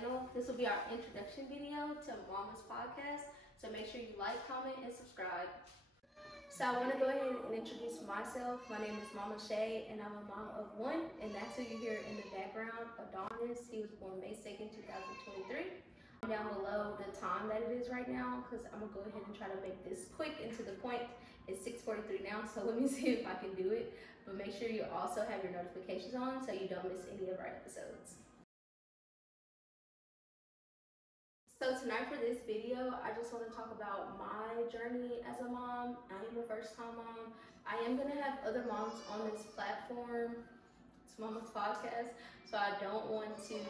channel. This will be our introduction video to Mama's podcast. So make sure you like, comment, and subscribe. So I want to go ahead and introduce myself. My name is Mama Shay, and I'm a mom of one, and that's who you hear in the background, Adonis. He was born May 2nd, 2023. Down below the time that it is right now, because I'm gonna go ahead and try to make this quick and to the point. It's 6:43 now, so let me see if I can do it. But make sure you also have your notifications on so you don't miss any of our episodes. So tonight for this video, I just want to talk about my journey as a mom. I am a first-time mom. I am going to have other moms on this platform. It's Mama's podcast, so I don't want to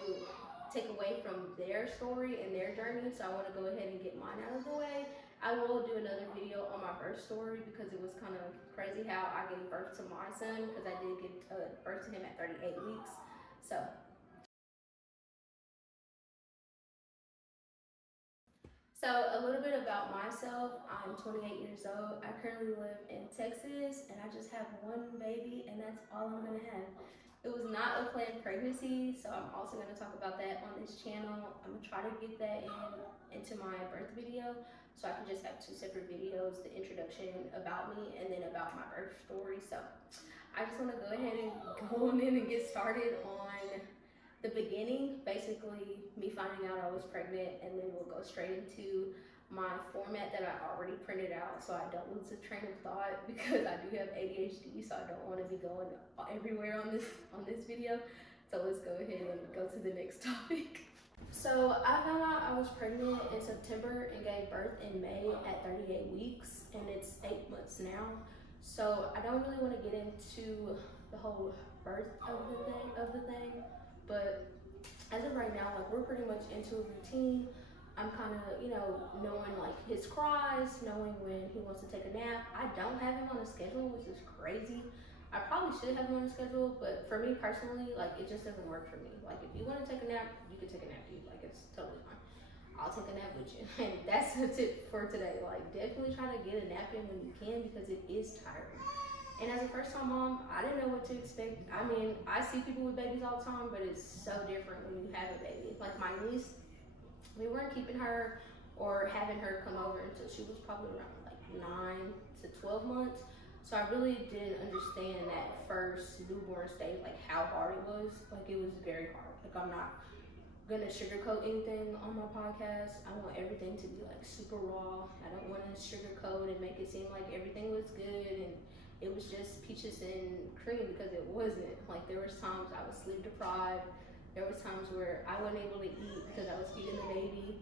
take away from their story and their journey, so I want to go ahead and get mine out of the way. I will do another video on my birth story because it was kind of crazy how I gave birth to my son, because I did give birth to him at 38 weeks. So a little bit about myself. I'm 28 years old. I currently live in Texas, and I just have one baby, and that's all I'm gonna have. It was not a planned pregnancy, so I'm also gonna talk about that on this channel. I'm gonna try to get that into my birth video, so I can just have two separate videos, the introduction about me and then about my birth story. So I just wanna go ahead and go on in and get started on the beginning, basically me finding out I was pregnant, and then we'll go straight into my format that I already printed out so I don't lose a train of thought, because I do have ADHD, so I don't want to be going everywhere on this video. So let's go ahead and go to the next topic. So I found out I was pregnant in September and gave birth in May at 38 weeks, and it's 8 months now. So I don't really want to get into the whole birth of the thing. But as of right now, like, we're pretty much into a routine. I'm kind of, knowing like his cries, knowing when he wants to take a nap. I don't have him on a schedule, which is crazy. I probably should have him on a schedule, but for me personally, like, it just doesn't work for me. Like, if you want to take a nap, you can take a nap, dude. Like, it's totally fine. I'll take a nap with you. And that's the tip for today. Like, definitely try to get a nap in when you can, because it is tiring. And as a first-time mom, I didn't know what to expect. I mean, I see people with babies all the time, but it's so different when you have a baby. Like my niece, we weren't keeping her or having her come over until she was probably around like 9 to 12 months. So I really didn't understand that first newborn stage, like how hard it was. Like, it was very hard. Like, I'm not gonna sugarcoat anything on my podcast. I want everything to be like super raw. I don't want to sugarcoat and make it seem like everything was good and it was just peaches and cream, because it wasn't. Like, there was times I was sleep deprived. There was times where I wasn't able to eat because I was feeding the baby.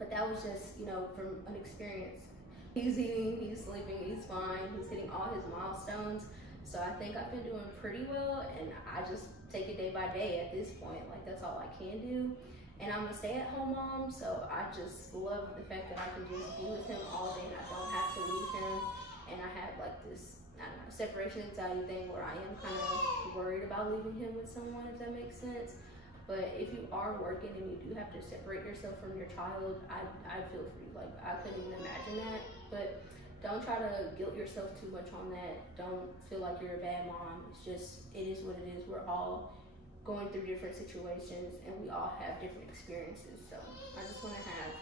But that was just, from an experience. He's eating, he's sleeping, he's fine. He's hitting all his milestones. So I think I've been doing pretty well, and I just take it day by day at this point. Like, that's all I can do. And I'm a stay-at-home mom, so I just love the fact that I can just be with him all day and I don't have to leave him. And I have like this, I don't know, separation anxiety thing where I am kind of worried about leaving him with someone, if that makes sense. But if you are working and you do have to separate yourself from your child, I feel for you. Like, I couldn't even imagine that. But don't try to guilt yourself too much on that. Don't feel like you're a bad mom. It's just, it is what it is. We're all going through different situations and we all have different experiences. So I just want to have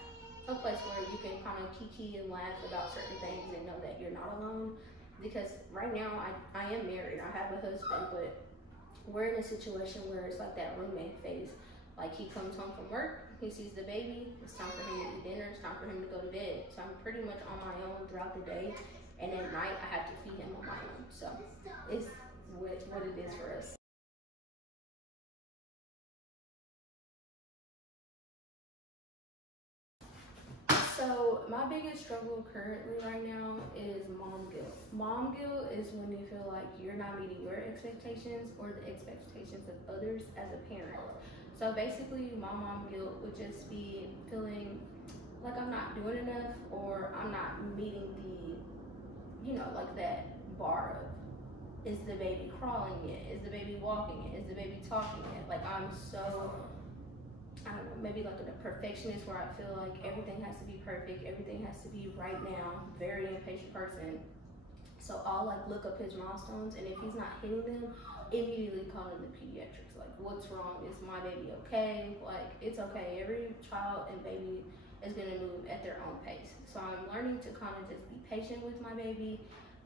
a place where you can kind of kiki and laugh about certain things and know that you're not alone. Because right now I am married, I have a husband, but we're in a situation where it's like that roommate phase. Like, he comes home from work, he sees the baby, it's time for him to eat dinner, it's time for him to go to bed. So I'm pretty much on my own throughout the day, and at night I have to feed him on my own. So it's what it is for us. So my biggest struggle currently right now is mom guilt. Mom guilt is when you feel like you're not meeting your expectations or the expectations of others as a parent. So basically, my mom guilt would just be feeling like I'm not doing enough, or I'm not meeting the, like that bar of, is the baby crawling yet? Is the baby walking yet? Is the baby talking yet? Like, I'm so, I don't know, maybe like a perfectionist where I feel like everything has to be perfect, everything has to be right now, very impatient person. So I'll like look up his milestones, and if he's not hitting them, immediately call in the pediatrics. Like, what's wrong? Is my baby okay? Like, it's okay. Every child and baby is gonna move at their own pace. So I'm learning to kind of just be patient with my baby,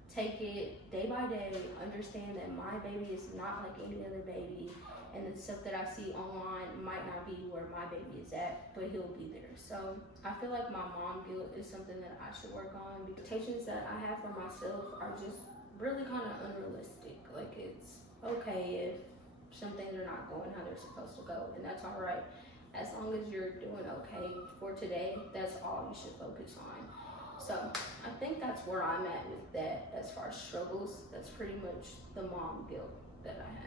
take it day by day, understand that my baby is not like any other baby, and the stuff that I see online might not be where my baby is at, but he'll be there. So I feel like my mom guilt is something that I should work on. The expectations that I have for myself are just really kind of unrealistic. Like, it's okay if some things are not going how they're supposed to go, and that's all right. As long as you're doing okay for today, that's all you should focus on. So I think that's where I'm at with that as far as struggles. That's pretty much the mom guilt that I have.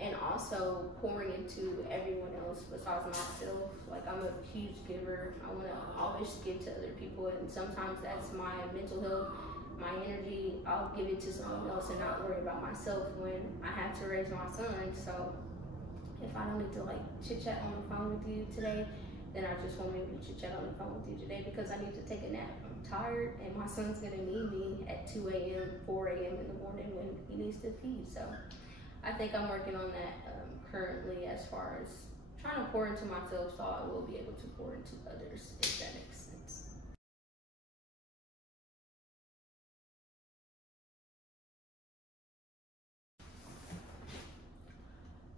And also pouring into everyone else besides myself. Like, I'm a huge giver. I want to always give to other people, and sometimes that's my mental health, my energy. I'll give it to someone else and not worry about myself when I have to raise my son. So if I don't need to like chit chat on the phone with you today, then I just won't be able to chit chat on the phone with you today because I need to take a nap. I'm tired, and my son's gonna need me at 2 a.m., 4 a.m. in the morning when he needs to feed. So I think I'm working on that currently, as far as trying to pour into myself so I will be able to pour into others, if that makes sense.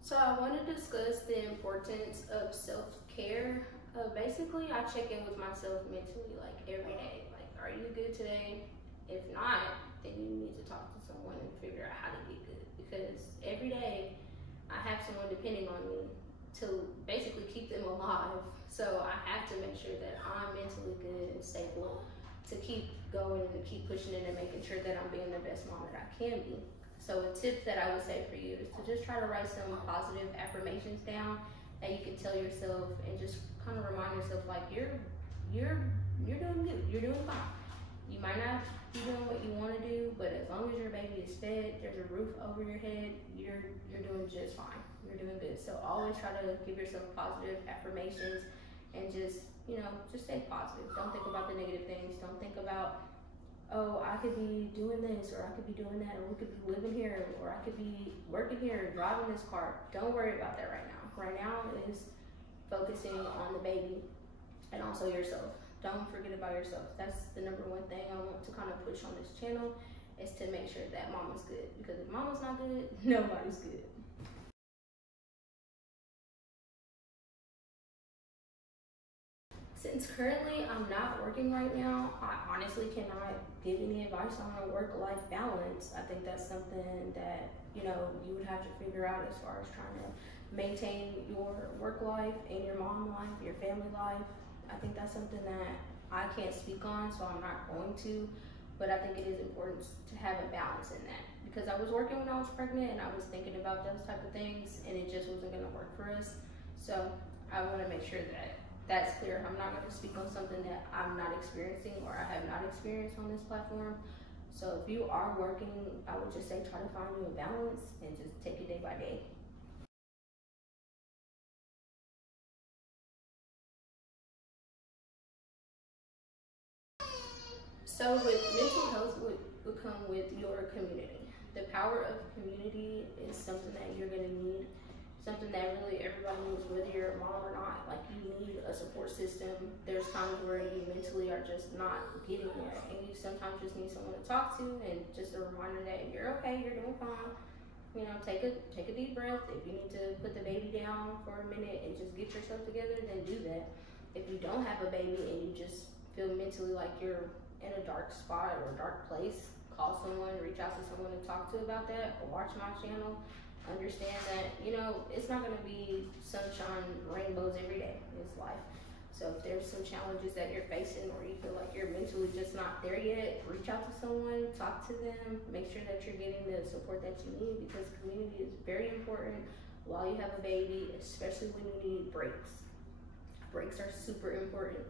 So I want to discuss the importance of self-care. Basically, I check in with myself mentally like every day. Like, are you good today? If not, then you need to talk to someone and figure out how to get good. Because every day I have someone depending on me to basically keep them alive. So I have to make sure that I'm mentally good and stable to keep going and to keep pushing it and making sure that I'm being the best mom that I can be. So a tip that I would say for you is to just try to write some positive affirmations down that you can tell yourself, and just kind of remind yourself like you're doing good, you're doing fine. You might not be doing what you want to do, but as long as your baby is fed, there's a roof over your head, you're doing just fine. You're doing good. So always try to give yourself positive affirmations, and just just stay positive. Don't think about the negative things. Don't think about, oh, I could be doing this, or I could be doing that, or we could be living here, or I could be working here, driving this car. Don't worry about that right now. Right now is focusing on the baby and also yourself. Don't forget about yourself. That's the number one thing I want to kind of push on this channel, is to make sure that mama's good. Because if mama's not good, nobody's good. Since currently I'm not working right now, I honestly cannot give any advice on a work-life balance. I think that's something that, you would have to figure out as far as trying to maintain your work life and your mom life, your family life. I think that's something that I can't speak on, so I'm not going to, but I think it is important to have a balance in that, because I was working when I was pregnant and I was thinking about those type of things, and it just wasn't gonna work for us. So I wanna make sure that that's clear. I'm not gonna speak on something that I'm not experiencing or I have not experienced on this platform. So if you are working, I would just say try to find you a balance and just take it day by day. So with mental health would come with your community. The power of community is something that you're gonna need, something that really everybody needs, whether you're a mom or not. Like, you need a support system. There's times where you mentally are just not getting there, and you sometimes just need someone to talk to, and just a reminder that you're okay, you're doing fine. Take a deep breath. If you need to put the baby down for a minute and just get yourself together, then do that. If you don't have a baby and you just feel mentally like you're in a dark spot or a dark place, call someone, reach out to someone to talk to about that, or watch my channel. Understand that, it's not gonna be sunshine, rainbows every day. It's life. So if there's some challenges that you're facing, or you feel like you're mentally just not there yet, reach out to someone, talk to them, make sure that you're getting the support that you need, because community is very important while you have a baby, especially when you need breaks. Breaks are super important.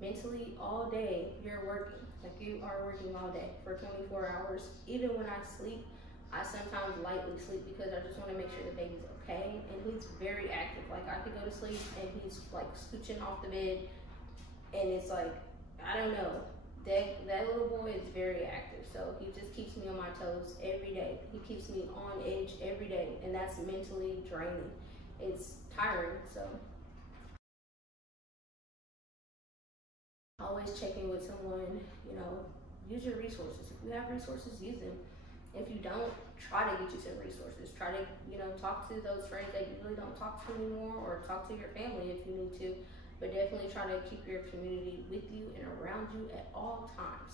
Mentally, all day, you're working. Like, you are working all day for 24 hours. Even when I sleep, I sometimes lightly sleep because I just want to make sure the baby's okay. And he's very active. Like, I could go to sleep and he's like scooching off the bed, and it's like, I don't know, that little boy is very active, so he just keeps me on my toes every day. He keeps me on edge every day, and that's mentally draining. It's tiring, so always checking with someone, you know, use your resources. If you have resources, use them. If you don't, try to get you some resources. Try to, you know, talk to those friends that you really don't talk to anymore, or talk to your family if you need to, but definitely try to keep your community with you and around you at all times.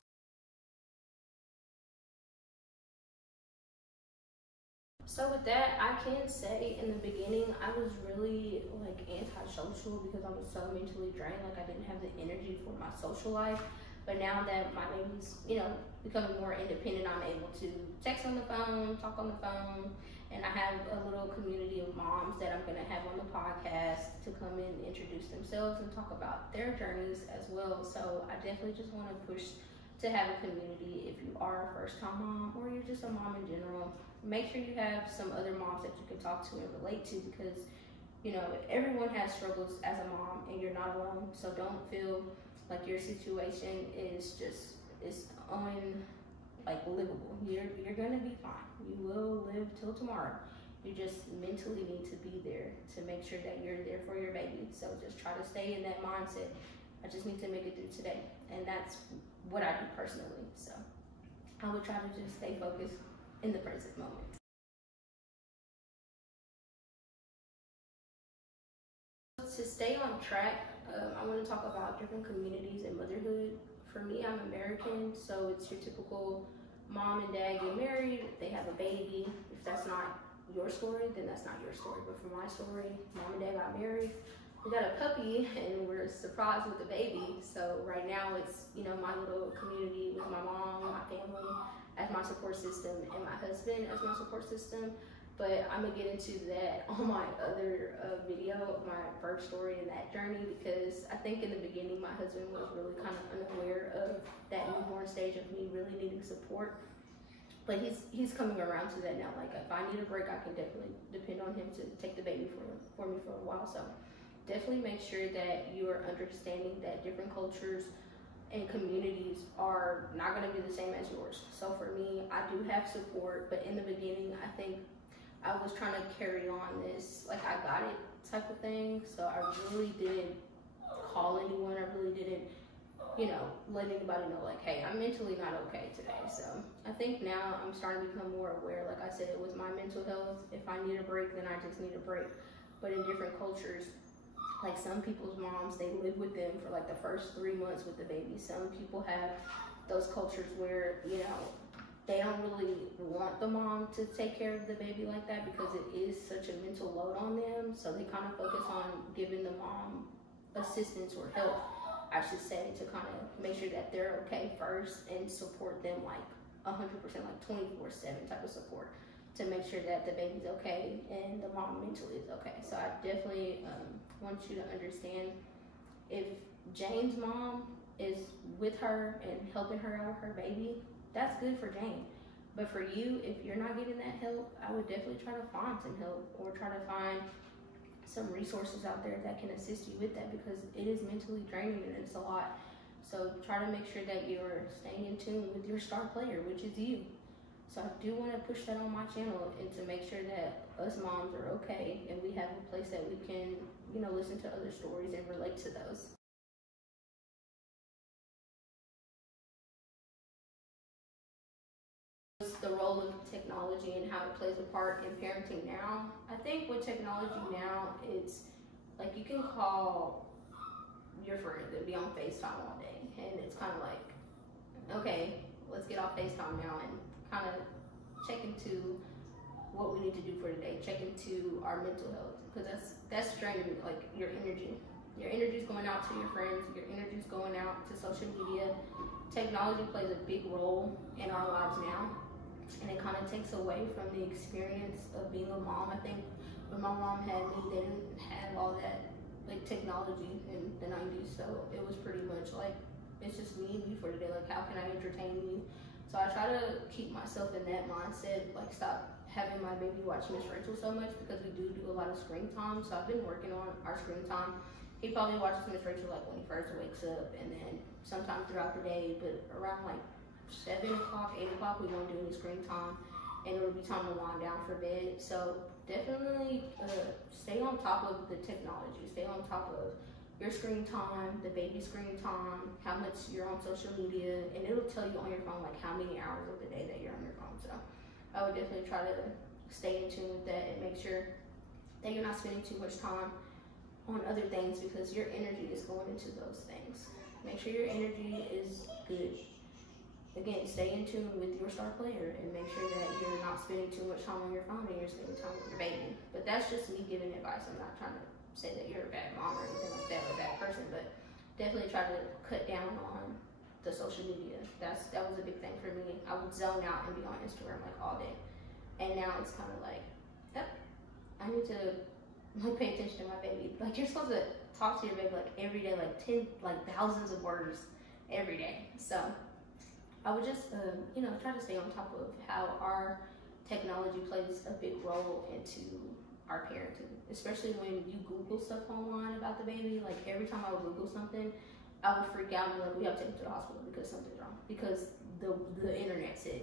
So with that, I can say in the beginning, I was really like antisocial because I was so mentally drained. Like I didn't have the energy for my social life. But now that my baby's, you know, becoming more independent, I'm able to text on the phone, talk on the phone, and I have a little community of moms that I'm gonna have on the podcast to come in, introduce themselves, and talk about their journeys as well. So I definitely just want to push to have a community if you are a first-time mom or you're just a mom in general. Make sure you have some other moms that you can talk to and relate to, because you know everyone has struggles as a mom and you're not alone. So don't feel like your situation is just like livable. You're gonna be fine. You will live till tomorrow. You just mentally need to be there to make sure that you're there for your baby. So just try to stay in that mindset. I just need to make it through today, and that's what I do personally. So I would try to just stay focused in the present moment. To stay on track, I want to talk about different communities and motherhood. For me, I'm American, so it's your typical mom and dad get married, they have a baby. If that's not your story, then that's not your story. But for my story, mom and dad got married, we got a puppy, and we're surprised with the baby. So right now it's, you know, my little community with my mom, my family as my support system, and my husband as my support system. But I'm gonna get into that on my other video, my birth story and that journey, because I think in the beginning my husband was really kind of unaware of that newborn stage of me really needing support. But he's coming around to that now. Like if I need a break, I can definitely depend on him to take the baby for me for a while. So definitely make sure that you are understanding that different cultures and communities are not going to be the same as yours. So for me, I do have support, but in the beginning, I think I was trying to carry on this, like I got it type of thing. So I really didn't call anyone. I really didn't, you know, let anybody know like, hey, I'm mentally not okay today. So I think now I'm starting to become more aware. Like I said, it was my mental health. If I need a break, then I just need a break. But in different cultures, like some people's moms, they live with them for like the first 3 months with the baby. Some people have those cultures where, you know, they don't really want the mom to take care of the baby like that because it is such a mental load on them. So they kind of focus on giving the mom assistance or help, I should say, to kind of make sure that they're okay first and support them like 100%, like 24/7 type of support to make sure that the baby's okay and the mom mentally is okay. So I definitely want you to understand, if Jane's mom is with her and helping her out with her baby, that's good for Jane. But for you, if you're not getting that help, I would definitely try to find some help or try to find some resources out there that can assist you with that, because it is mentally draining and it's a lot. So try to make sure that you're staying in tune with your star player, which is you. So I do want to push that on my channel and to make sure that us moms are okay and we have a place that we can, you know, listen to other stories and relate to those. The role of technology and how it plays a part in parenting now. I think with technology now, it's like you can call your friends and be on FaceTime all day, and it's kind of like, okay, let's get off FaceTime now and kind of check into what we need to do for today, check into our mental health, because that's draining, like your energy. Your energy is going out to your friends, your energy is going out to social media. Technology plays a big role in our lives now, and it kind of takes away from the experience of being a mom. I think when my mom had me, they didn't have all that like technology in the 90s, so it was pretty much like, it's just me and you for today, like how can I entertain you? So I try to keep myself in that mindset, like stop having my baby watch Miss Rachel so much, because we do a lot of screen time. So I've been working on our screen time He probably watches Miss Rachel like when he first wakes up, and then sometime throughout the day. But around like 7 o'clock, 8 o'clock, we won't do any screen time, and it'll be time to wind down for bed. So definitely stay on top of the technology. Stay on top of your screen time, the baby screen time, how much you're on social media, and it'll tell you on your phone like how many hours of the day that you're on your phone. So I would definitely try to stay in tune with that and make sure that you're not spending too much time on other things, because your energy is going into those things. Make sure your energy is good. Again, stay in tune with your star player and make sure that you're not spending too much time on your phone and you're spending time with your baby. But that's just me giving advice. I'm not trying to say that you're a bad mom or anything like that, or a bad person, but definitely try to cut down on the social media. That was a big thing for me. I would zone out and be on Instagram like all day. And now it's kind of like, yep, I need to like pay attention to my baby. Like, you're supposed to talk to your baby like every day, like thousands of words every day. So I would just try to stay on top of how our technology plays a big role into our parenting, especially when you Google stuff online about the baby. Like, every time I would Google something, I would freak out and be like, we have to take him to the hospital because something's wrong, because the internet said,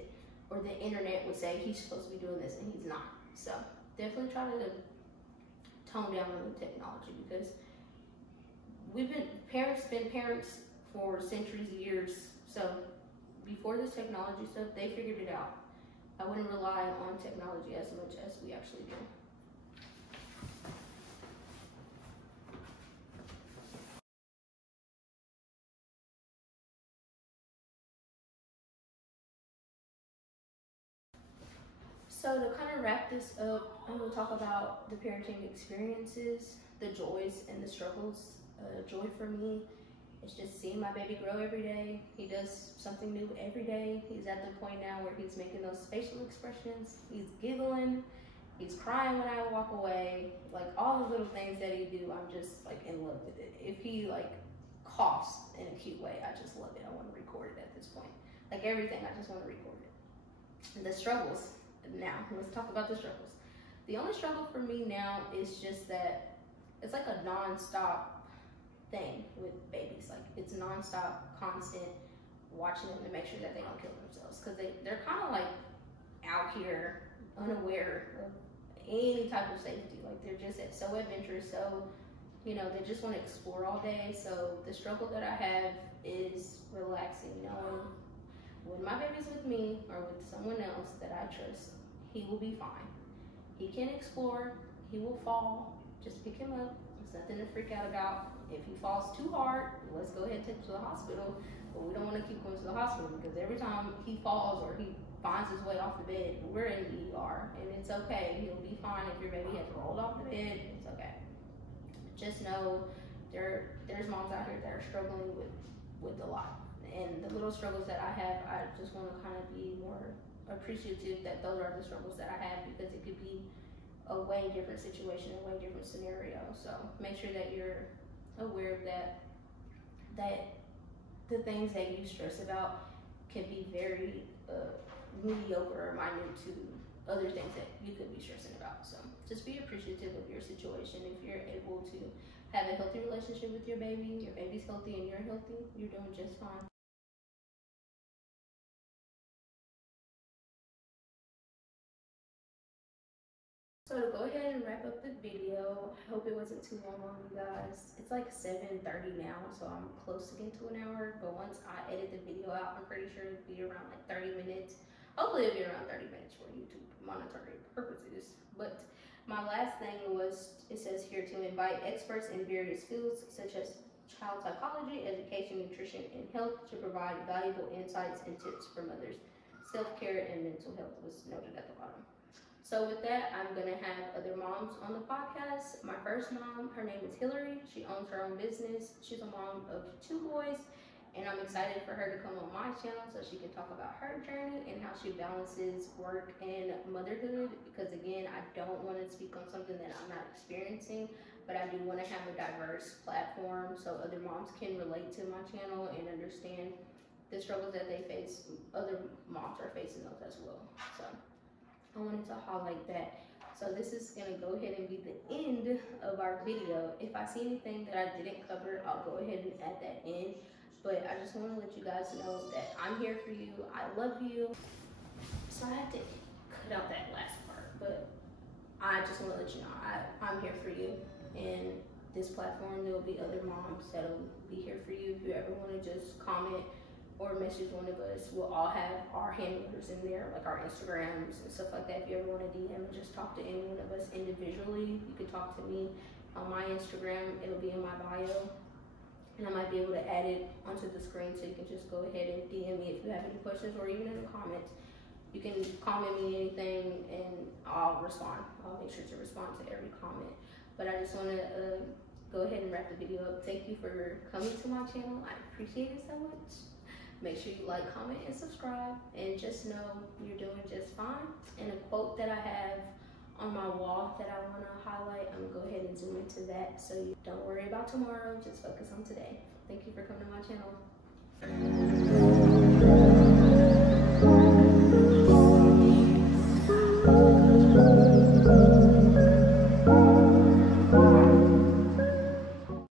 or the internet would say he's supposed to be doing this and he's not. So definitely try to tone down on the technology, because parents for centuries, years. So before this technology stuff, they figured it out. I wouldn't rely on technology as much as we actually do. So to kind of wrap this up, I'm going to talk about the parenting experiences, the joys and the struggles. Joy for me is just seeing my baby grow every day. He does something new every day. He's at the point now where he's making those facial expressions. He's giggling. He's crying when I walk away. Like, all the little things that he do, I'm just like in love with it. If he like coughs in a cute way, I just love it. I want to record it at this point. Like, everything, I just want to record it. And the struggles. Now, let's talk about the struggles. The only struggle for me now is just that it's like a non-stop thing with babies. Like, it's non-stop, constant watching them to make sure that they don't kill themselves, because they're kind of like out here unaware of any type of safety. Like, they're just so adventurous, so they just want to explore all day. So the struggle that I have is relaxing, knowing when my baby's with me or with someone else that I trust, he will be fine. He can explore, he will fall, just pick him up. It's nothing to freak out about. If he falls too hard, let's go ahead and take him to the hospital. But we don't want to keep going to the hospital, because every time he falls or he finds his way off the bed, we're in the ER, and it's okay. He'll be fine. If your baby has rolled off the bed, it's okay. Just know there's moms out here that are struggling with a lot. And the little struggles that I have, I just want to kind of be more appreciative that those are the struggles that I have, because it could be a way different situation, a way different scenario. So make sure that you're aware of that the things that you stress about can be very mediocre or minute to other things that you could be stressing about. So just be appreciative of your situation. If you're able to have a healthy relationship with your baby's healthy and you're healthy, you're doing just fine. So to go ahead and wrap up the video, I hope it wasn't too long on you guys. It's like 7:30 now, so I'm close to getting to an hour. But once I edit the video out, I'm pretty sure it'll be around like 30 minutes. Hopefully it'll be around 30 minutes for YouTube monitoring purposes. But my last thing was, it says here to invite experts in various fields such as child psychology, education, nutrition, and health to provide valuable insights and tips for mothers. Self-care and mental health was noted at the bottom. So with that, I'm gonna have other moms on the podcast. My first mom, her name is Hillary. She owns her own business. She's a mom of 2 boys, and I'm excited for her to come on my channel so she can talk about her journey and how she balances work and motherhood, because again, I don't want to speak on something that I'm not experiencing, but I do want to have a diverse platform so other moms can relate to my channel and understand the struggles that they face. Other moms are facing those as well. So I wanted to highlight that. So this is gonna go ahead and be the end of our video. If I see anything that I didn't cover, I'll go ahead and add that in. But I just want to let you guys know that I'm here for you. I love you. So I have to cut out that last part, but I just want to let you know I'm here for you. And this platform, there'll be other moms that'll be here for you. If you ever want to just comment or message one of us, we'll all have our handlers in there, like our Instagrams and stuff like that. If you ever want to DM and just talk to any one of us individually, you can talk to me on my Instagram. It'll be in my bio, and I might be able to add it onto the screen, so you can just go ahead and DM me if you have any questions, or even in the comments. You can comment me anything and I'll respond. I'll make sure to respond to every comment. But I just want to go ahead and wrap the video up. Thank you for coming to my channel. I appreciate it so much. Make sure you like, comment, and subscribe. And just know you're doing just fine. And a quote that I have on my wall that I want to highlight, I'm going to go ahead and zoom into that. So you don't worry about tomorrow. Just focus on today. Thank you for coming to my channel.